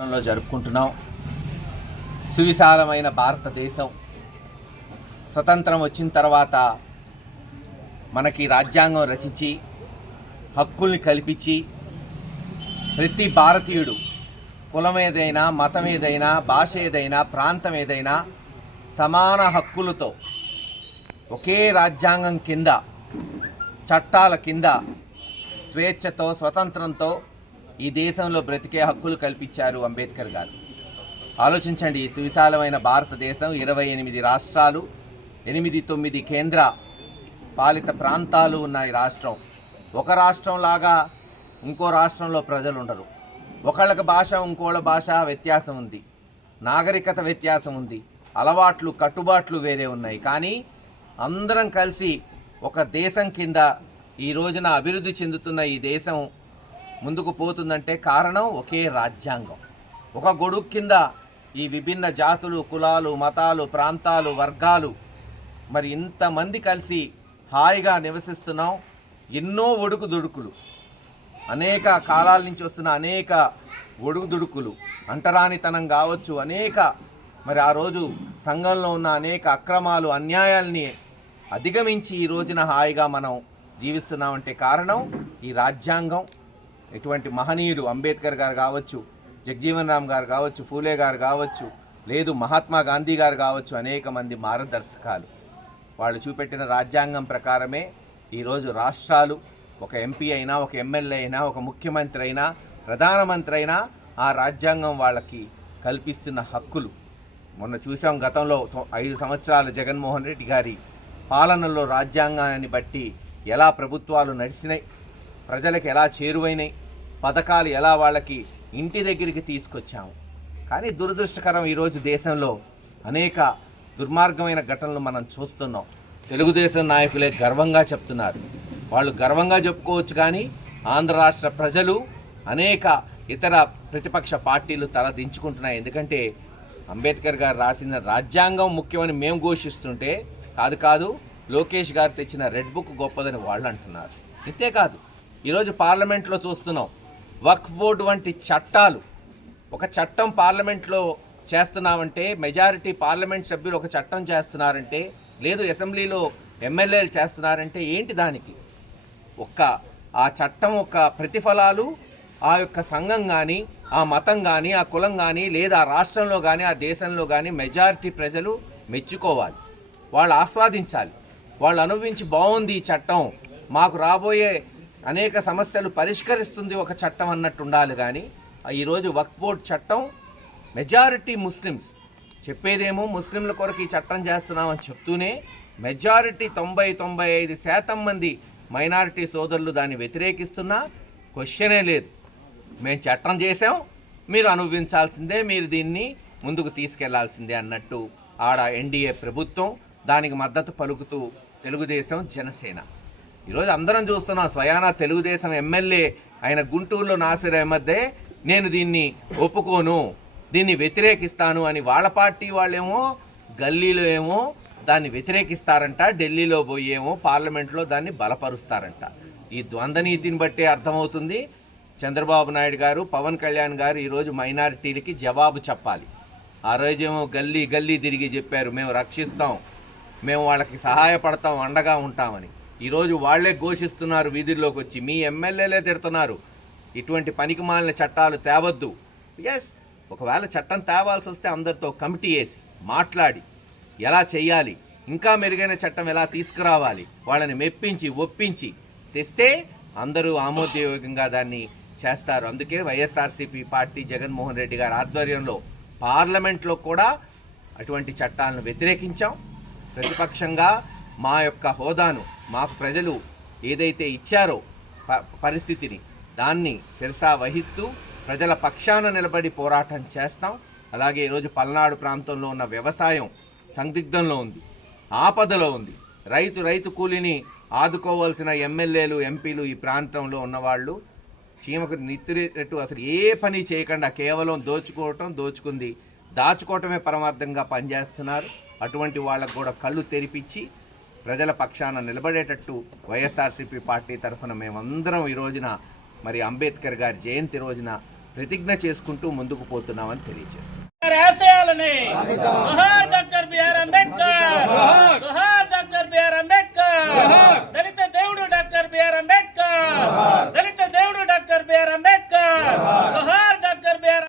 లో జరుపుకుంటున్నాం. సువిశాలమైన భారతదేశం స్వతంత్రం వచ్చిన తర్వాత మనకి రాజ్యాంగం రచించి హక్కుల్ని కల్పించి ప్రతి భారతీయుడు కులం ఏదైనా మతం ఏదైనా భాష ఏదైనా ప్రాంతం ఏదైనా సమాన హక్కులతో ఒకే రాజ్యాంగం కింద చట్టాల కింద స్వేచ్ఛతో స్వతంత్రంతో ఈ దేశంలో బ్రతికే హక్కులు కల్పించారు అంబేద్కర్ గారు. ఆలోచించండి ఈ సువిశాలమైన భారతదేశం ఇరవై ఎనిమిది రాష్ట్రాలు ఎనిమిది తొమ్మిది కేంద్ర పాలిత ప్రాంతాలు ఉన్న ఈ రాష్ట్రం. ఒక రాష్ట్రం లాగా ఇంకో రాష్ట్రంలో ప్రజలు ఉండరు. ఒకళ్ళకి భాష ఇంకోళ్ళ భాష వ్యత్యాసం ఉంది. నాగరికత వ్యత్యాసం ఉంది. అలవాట్లు కట్టుబాట్లు వేరే ఉన్నాయి. కానీ అందరం కలిసి ఒక దేశం కింద ఈ రోజున అభివృద్ధి చెందుతున్న ఈ దేశం ముందుకు పోతుందంటే కారణం ఒకే రాజ్యాంగం. ఒక గొడుగు కింద ఈ విభిన్న జాతులు కులాలు మతాలు ప్రాంతాలు వర్గాలు మరి ఇంతమంది కలిసి హాయిగా నివసిస్తున్నాం. ఎన్నో ఒడుకు దుడుకులు. అనేక కాలాల నుంచి వస్తున్న అనేక ఒడుగు దుడుకులు. అంటరానితనం కావచ్చు అనేక మరి ఆ రోజు సంఘంలో ఉన్న అనేక అక్రమాలు అన్యాయాల్ని అధిగమించి ఈ రోజున హాయిగా మనం జీవిస్తున్నామంటే కారణం ఈ రాజ్యాంగం. ఇటువంటి మహనీయులు అంబేద్కర్ గారు కావచ్చు జగ్జీవన్ రామ్ గారు కావచ్చు ఫూలే గారు కావచ్చు లేదు మహాత్మా గాంధీ గారు కావచ్చు అనేక మంది మార్గదర్శకాలు. వాళ్ళు చూపెట్టిన రాజ్యాంగం ప్రకారమే ఈరోజు రాష్ట్రాలు ఒక ఎంపీ అయినా ఒక ఎమ్మెల్యే అయినా ఒక ముఖ్యమంత్రి అయినా ప్రధానమంత్రి అయినా ఆ రాజ్యాంగం వాళ్ళకి కల్పిస్తున్న హక్కులు. మొన్న చూసాం గతంలో ఐదు సంవత్సరాల జగన్మోహన్ రెడ్డి గారి పాలనలో రాజ్యాంగాన్ని బట్టి ఎలా ప్రభుత్వాలు నడిచినాయి ప్రజలకు ఎలా చేరువైనాయి పథకాలు ఎలా వాళ్ళకి ఇంటి దగ్గరికి తీసుకొచ్చాము. కానీ దురదృష్టకరం ఈరోజు దేశంలో అనేక దుర్మార్గమైన ఘటనలు మనం చూస్తున్నాం. తెలుగుదేశం నాయకులే గర్వంగా చెప్తున్నారు. వాళ్ళు గర్వంగా చెప్పుకోవచ్చు కానీ ఆంధ్ర రాష్ట్ర ప్రజలు అనేక ఇతర ప్రతిపక్ష పార్టీలు తల దించుకుంటున్నాయి. ఎందుకంటే అంబేద్కర్ గారు రాసిన రాజ్యాంగం ముఖ్యమని మేము ఘోషిస్తుంటే కాదు కాదు లోకేష్ గారు తెచ్చిన రెడ్ బుక్ గొప్పదని వాళ్ళు అంటున్నారు. ఇంతేకాదు ఈరోజు పార్లమెంట్లో చూస్తున్నాం. వక్ఫ్ బోర్డు వంటి చట్టాలు. ఒక చట్టం పార్లమెంట్లో చేస్తున్నామంటే మెజారిటీ పార్లమెంట్ సభ్యులు ఒక చట్టం చేస్తున్నారంటే లేదు అసెంబ్లీలో ఎమ్మెల్యేలు చేస్తున్నారంటే ఏంటి దానికి? ఒక్క ఆ చట్టం యొక్క ప్రతిఫలాలు ఆ యొక్క సంఘం కానీ ఆ మతం కానీ ఆ కులం కానీ లేదా ఆ రాష్ట్రంలో కానీ ఆ దేశంలో కానీ మెజారిటీ ప్రజలు మెచ్చుకోవాలి. వాళ్ళు ఆస్వాదించాలి. వాళ్ళు అనుభవించి బాగుంది ఈ చట్టం. మాకు రాబోయే అనేక సమస్యలు పరిష్కరిస్తుంది ఒక చట్టం అన్నట్టు ఉండాలి కానీ ఈరోజు వక్ఫ్ బోర్డ్ చట్టం మెజారిటీ ముస్లిమ్స్ చెప్పేదేమో ముస్లింల కొరకు ఈ చట్టం చేస్తున్నామని చెప్తూనే మెజారిటీ తొంభై తొంభై ఐదు శాతం మంది మైనారిటీ సోదరులు దాన్ని వ్యతిరేకిస్తున్నా క్వశ్చనే లేదు. మేము చట్టం చేసాం మీరు అనుభవించాల్సిందే మీరు దీన్ని ముందుకు తీసుకెళ్ళాల్సిందే అన్నట్టు ఆడ ఎన్డీఏ ప్రభుత్వం దానికి మద్దతు పలుకుతూ తెలుగుదేశం జనసేన. ఈరోజు అందరం చూస్తున్నాం స్వయానా తెలుగుదేశం ఎమ్మెల్యే ఆయన గుంటూరులో నాసిర్ అహ్మద్దే నేను దీన్ని ఒప్పుకోను దీన్ని వ్యతిరేకిస్తాను అని వాళ్ళ పార్టీ వాళ్ళేమో గల్లీలో ఏమో దాన్ని వ్యతిరేకిస్తారంట ఢిల్లీలో పోయేమో పార్లమెంట్లో దాన్ని బలపరుస్తారంట. ఈ ద్వంద్వ నీతిని బట్టే అర్థమవుతుంది. చంద్రబాబు నాయుడు గారు పవన్ కళ్యాణ్ గారు ఈరోజు మైనారిటీలకి జవాబు చెప్పాలి. ఆ రోజేమో గల్లీ గల్లీ తిరిగి చెప్పారు మేము రక్షిస్తాం మేము వాళ్ళకి సహాయపడతాం అండగా ఉంటామని. ఈరోజు వాళ్ళే ఘోషిస్తున్నారు వీధుల్లోకి వచ్చి. మీ ఎమ్మెల్యేలే తిడుతున్నారు. ఇటువంటి పనికిమాలిన చట్టాలు తేవద్దు. ఎస్ ఒకవేళ చట్టం తేవాల్సి వస్తే అందరితో కమిటీ వేసి మాట్లాడి ఎలా చేయాలి ఇంకా మెరుగైన చట్టం ఎలా తీసుకురావాలి వాళ్ళని మెప్పించి ఒప్పించి తెస్తే అందరూ ఆమోదయోగంగా దాన్ని చేస్తారు. అందుకే వైఎస్ఆర్సీపీ పార్టీ జగన్మోహన్ రెడ్డి గారి ఆధ్వర్యంలో పార్లమెంట్లో కూడా అటువంటి చట్టాలను వ్యతిరేకించాం. ప్రతిపక్షంగా మా యొక్క హోదాను మాకు ప్రజలు ఏదైతే ఇచ్చారో ప- పరిస్థితిని దాన్ని శిరసా వహిస్తూ ప్రజల పక్షాన నిలబడి పోరాటం చేస్తాం. అలాగే ఈరోజు పల్నాడు ప్రాంతంలో ఉన్న వ్యవసాయం సందిగ్ధంలో ఉంది ఆపదలో ఉంది. రైతు రైతు కూలిని ఆదుకోవాల్సిన ఎమ్మెల్యేలు ఎంపీలు ఈ ప్రాంతంలో ఉన్నవాళ్ళు చీమకు నిత్తురేట్టు అసలు ఏ పని చేయకుండా కేవలం దోచుకోవటం దోచుకుంది దాచుకోవటమే పరమార్థంగా పనిచేస్తున్నారు. అటువంటి వాళ్ళకు కూడా కళ్ళు తెరిపించి ప్రజల పక్షాన నిలబడేటట్టు వైఎస్ఆర్సీపీ పార్టీ తరఫున మేమందరం ఈ రోజున మరి అంబేద్కర్ గారి జయంతి రోజున ప్రతిజ్ఞ చేసుకుంటూ ముందుకు పోతున్నామని తెలియజేస్తున్నాం.